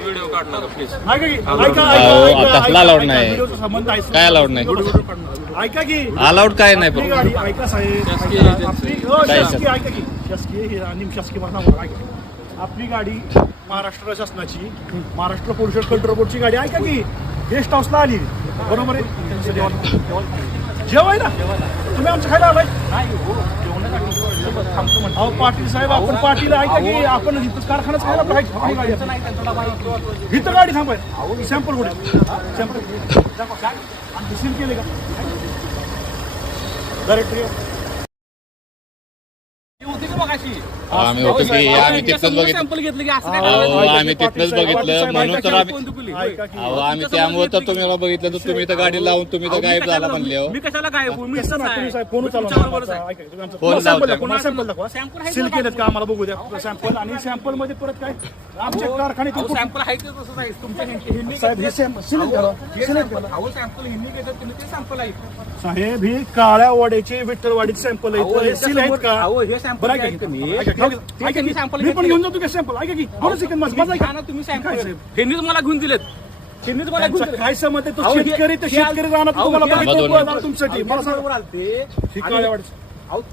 Video काढणार please. कसला allowed नाही, काय अलाउड नाही, ऐका की अलाउड काय नाही. पण गाडी ऐका साहेब, शासकीय आणि शासकीय मला सांगू ऐका. आपली गाडी महाराष्ट्र शासनाची, महाराष्ट्र पोल्युशन कंट्रोल बोर्डची गाडी ऐका की गेस्ट हाऊसला आली, बरोबर आहे. जेवाय ना तुम्ही आमच्या खायला आलाय. अहो पाटील साहेब, आपण पाटील ऐका की आपण इथं कारखानाच खायला पाहिजे. इथं गाडी थांबाय, सॅम्पल कुठे सॅम्पल सील केले का डायरेक्ट. आम्ही होतो की आम्ही तिथंच बघितलं, आम्ही तिथनंच बघितलं म्हणून तर आम्ही त्यामुळे तर तुम्ही बघितलं तर तुम्ही तर गाडी लावून तुम्ही तर गायब झाला म्हणले. मी कशाला गायब होऊ? मी सील केलेत का आम्हाला बघू द्या सॅम्पल. आणि सॅम्पल मध्ये परत काय आमच्या कारखाने सॅम्पल आहे ते तसंच आहे. तुमच्या साहेब हे सॅम्पल सॅम्पल हिंदी घेतात तुम्ही ते सॅम्पल आहे साहेब. ही काळ्या वाड्याचे विठ्ठलवाडीचे सॅम्पल आहेत, सील आहेत का? हे सॅम्पल आहे का? मी पण घेऊन जातो का सॅम्पल? ऐका की तुम्ही सॅम्पल हेनीच मला घेऊन दिलेत. हेनीच मला घेऊन दिलेत. काय समज आहे तो शेतकरी, तर शेतकरी राहणार तुम्हाला बघितलं तुमच्यासाठी. मला सांगा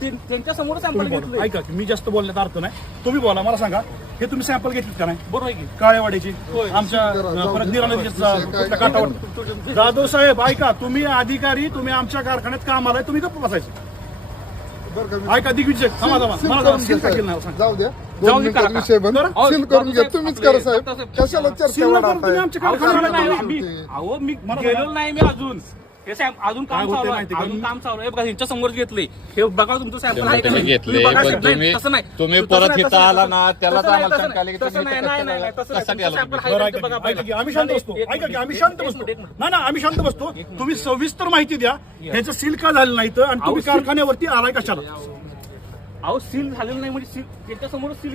त्यांच्या समोर सॅम्पल घेतलं. ऐका मी जास्त बोलण्यात अर्थ नाही, तुम्ही बोला. मला सांगा हे तुम्ही सॅम्पल घेतले का नाही? बरोबर आहे की काळेवाडीची आमच्या परत निराला काठावर. जाधव साहेब ऐका, तुम्ही अधिकारी, तुम्ही आमच्या कारखान्यात कामाला आहे, तुम्ही गप्प बसायचं. ऐका दिग्विजय मला सील का केलं नाही सांगा. जाऊ द्या, 2 मिनिटात विषय बंद. सील करून घ्या, तुम्हीच करा साहेब. कशाला चर्चा वाढवताय? तुम्ही आमच्या कारखान्याला अहो मी गेलेलो नाही मी अजून. हे अजून काम चालू आहे, अजून काम चालू आहे. बघा यांच्या समोर घेतले, हे बघा तुमचं सॅम्पल आहे का तुम्ही नाही? घेतले पण तसं नाही. तुम्ही परत इथं आला ना त्याला तसं नाही, आम्हाला तसं शंका आली की नाही, तुम्ही तसं इथं नाही, नाही, नाही, तसं नाही. कसा तुमचं गेला? सॅम्पल आहे बरं, का ते बघा ऐका की पहिला. आम्ही शांत बसतो. ऐका की आम्ही शांत बसतो. नाही आम्ही शांत बसतो. तुम्ही सविस्तर माहिती द्या, ह्याचं सील का झालं नाही तर, आणि तुम्ही कारखान्यावरती आलाय कशाला? अहो सील झालेलं नाही म्हणजे त्यांच्या समोर सील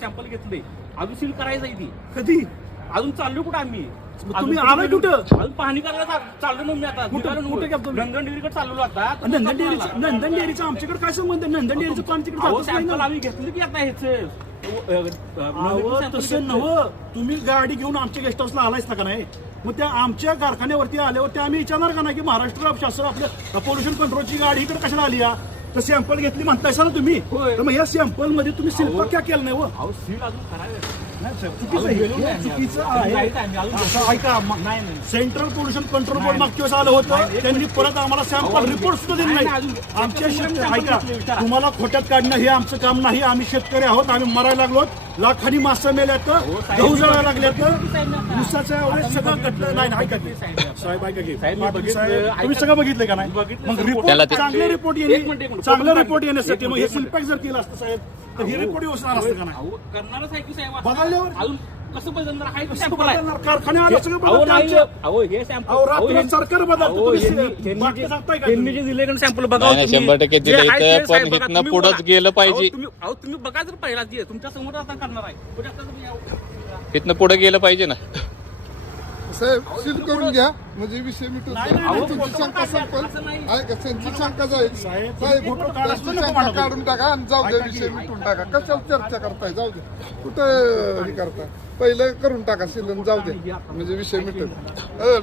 सॅम्पल घेतले, अजून सील करायचं आहे ती. कधी अजून चाललो कुठं आम्ही? तुम्ही आलाय कुठं? अजून पाहणी करायला चाललो ना मी आता. कुठे गेलो तुम्ही? नंदन डेअरीकडे चाललो आता. नंदन डेअरीचा आमच्याकडे काय संबंध आहे? नंदन डेअरीचं पाणी तिकडे जातच नाही सॅम्पल ना. आम्ही घेतलं की आता अहो, तसं नव्हं. तुम्ही गाडी घेऊन आमच्या गेस्ट हाऊसला आलायच ना का नाही? मग त्या आमच्या कारखान्यावरती आल्यावर आम्ही विचारणार का नाही की महाराष्ट्र शासन आपल्या पोल्युशन कंट्रोलची गाडी इकडे कशाला आली या? तर सॅम्पल घेतली म्हणताय ना तुम्ही, तर मग या सॅम्पल मध्ये तुम्ही शिल्प क्या केलं नाही? अहो सील अजून करायचं चुकीचं आहे. असं ऐका, सेंट्रल पोल्युशन कंट्रोल बोर्ड मागच्या वेळेस आलं होतं, त्यांनी परत आम्हाला सॅम्पल रिपोर्ट सुद्धा दिले नाही. आमच्या ऐका, तुम्हाला खोट्यात काढणं हे आमचं काम नाही. आम्ही शेतकरी आहोत, आम्ही मरायला लागलो, लाखांनी मासं मेल्यात, गहू जळायला लागल्यात, ऊसाच्या वेळेस सगळं घटलं नाही. ऐका की साहेब, ऐका की तुम्ही सगळं बघितलं का नाही? मग रिपोर्ट चांगले रिपोर्ट चांगलं रिपोर्ट येण्यासाठी मग हे सिल्पॅक जर केलं असतं साहेब तर हे रिपोर्ट योजना असतं का नाही? करणारच आहे की साहेब. बदलल्यावर अजून कसं बदलणार आहे? सॅम्पल आहे. कारखान्यावर सगळं हे सॅम्पल सरकार बदलतं. त्यांनी जे दिले सॅम्पल बघा. नाही, 100% दिलं इथं, पण इथनं पुढंच गेलं पाहिजे. तुम्ही बघा जर पहिला तुमच्या समोर आता करणार आहे. इथनं पुढे गेलं पाहिजे ना. साहेब सील करून घ्या म्हणजे विषय मिटून जाईल. तुमची शंका संपल. ऐका, त्यांची शंका जाईल. साहेब शंका काढून टाका आणि जाऊ द्या, विषय मिटून टाका. कशाला चर्चा करताय? जाऊ द्या, कुठं हे करताय? पहिलं करून टाका सीलन, जाऊ द्या म्हणजे विषय मिटेल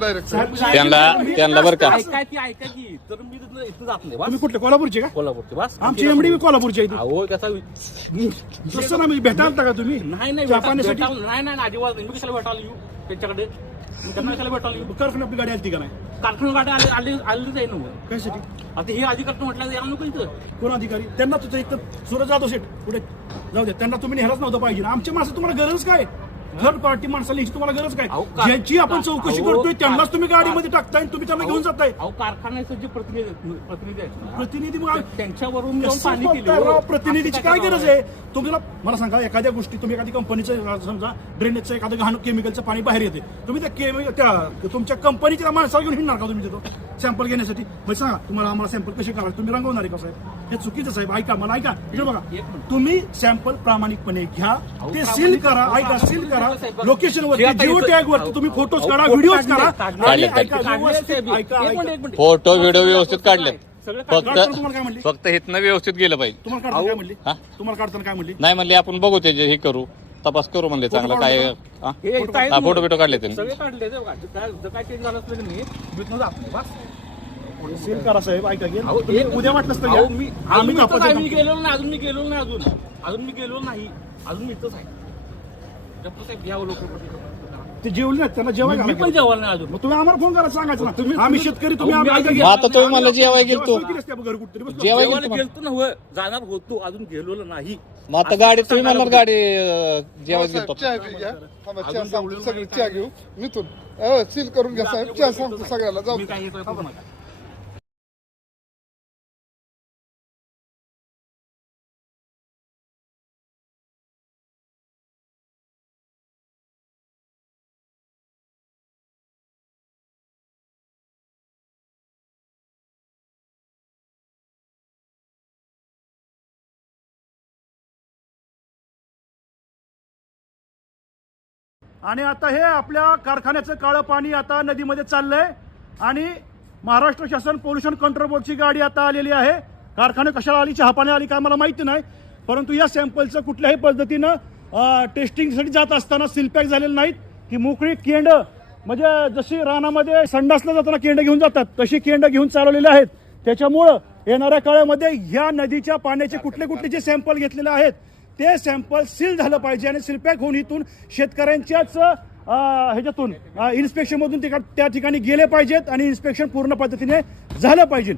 डायरेक्ट. त्यांना बरं का ऐका की तर मी इथं जात नाही. तुम्ही कुठले कोल्हापूरचे का? कोल्हापूरचे बस आमची एमडी कोल्हापूरची आहे. अहो त्याचा तसं ना म्हणजे भेटाल का तुम्ही? नाही नाही अजिबात मी कशाला भेटायला येऊ त्यांच्याकडे? त्यांना कशाला भेटायला येऊ? कारखान्यात आपली गाडी आली का नाही? कारखाना गाडी आली जाईल ना. कशासाठी? आता हे अधिकारी म्हटलं यायला नको इथं. कोण अधिकारी? त्यांना तुझं इथं सुरत जाधव शेठ पुढे जाऊ द्या, त्यांना तुम्ही नेहराच नव्हतं पाहिजे. आमच्या माणसं तुम्हाला गरज काय? थर्ड पार्टी माणसाला हिची तुम्हाला गरज काय? ज्यांची आपण चौकशी करतोय त्यांनाच तुम्ही गाडीमध्ये टाकताय, तुम्ही त्यांना घेऊन जाताय. कारखान्याचे जे प्रतिनिधी आहेत, प्रतिनिधी मग त्यांच्यावरून प्रतिनिधीची काय गरज आहे? तुम्हाला मला सांगा, एखाद्या गोष्टी तुम्ही एखादी कंपनीचं समजा ड्रेनेजचं एखादं घाण केमिकलचं पाणी बाहेर येते, तुम्ही त्या तुमच्या कंपनीच्या माणसाला घेऊन हिंडणार का तुम्ही तिथं सॅम्पल घेण्यासाठी? मग सांगा तुम्हाला आम्हाला सॅम्पल कसे करायचे? तुम्ही रंगवणार आहे का साहेब? हे चुकीचं साहेब. ऐका मला, ऐका इकडे बघा. तुम्ही सॅम्पल प्रामाणिकपणे घ्या, ते सील करा. ऐका, सील करा लोकेशन वरती, जिओ टॅग वरती तुम्ही फोटोज काढा, व्हिडिओज करा. फोटो व्हिडिओ व्यवस्थित काढले. सगळं काढताना तुम्हाला काय म्हणली? फक्त इथनं व्यवस्थित गेलं पाहिजे. तुम्हाला काढताना काय म्हणली? हा? तुम्हाला काढताना काय म्हणली? नाही म्हणले आपण बघू त्याचे हे करू, तपास करू म्हणले चांगलं काय. हा? हे इथं आहेत हा, फोटो बिटो काढले त्यांनी. सगळे काढले ते बघा. काय चेंज झालं असलं की नाही इथनं जात नाही बस. सील करा साहेब, ऐका की अहो, तुम्ही उद्या वाटलं असतं घ्या. मी आम्ही इथंच आहे, तपास मी गेलेलो नाही अजून, मी गेलेलो नाही अजून मी गेलेलो नाही अजून, मी इथंच आहे. डॉक्टर साहेब घ्यावं लोक, ते जेवले नाहीत, त्यांना जेवाय मी पण जेवलं नाही अजून. मग तुम्ही आम्हाला फोन करा, सांगायचं ना. आम्ही शेतकरी, तुम्ही अहो, मी आम्हाला ऐका मग आता तुम्ही मला जेवाय गेलतो, जेवायला केली असते आपण घरी कुठतरी. बस जेवाय जेवायला गेलतो. गेलतो ना, होय जाणार होतो, अजून गेलेलो नाही. मग आता गाडी तुम्ही म्हणणार गाडी जेवाय साहेब, गेलतो. चहा बी घ्या. थांबा, चहा सांगतो, सगळी चहा घेऊ मिथून. सील करून घ्या साहेब, चहा सांगतो सगळ्याला. जाऊ मी काय येतोय बघू नका. आणि आता हे आपल्या कारखान्याचं काळं पाणी आता नदीमध्ये चाललंय आणि महाराष्ट्र शासन पोल्युशन कंट्रोल बोर्डची गाडी आता आलेली आहे. कारखाने कशाला आली, चहापाणी आली काय मला माहिती नाही, परंतु या सॅम्पलचं कुठल्याही पद्धतीनं टेस्टिंगसाठी जात असताना सीलपॅक झालेलं नाहीत. ही मोकळी केंड, म्हणजे जशी रानामध्ये संडासला जाताना केंड घेऊन जातात तशी केंड घेऊन चालवलेली आहेत. त्याच्यामुळं येणाऱ्या काळामध्ये ह्या नदीच्या पाण्याचे कुठले कुठले जे सॅम्पल घेतलेले आहेत ते सॅम्पल सील झालं पाहिजे आणि सीलपॅक होऊन इथून शेतकऱ्यांच्याच ह्याच्यातून इन्स्पेक्शनमधून त्या ठिकाणी गेले पाहिजेत आणि इन्स्पेक्शन पूर्ण पद्धतीने झालं पाहिजे.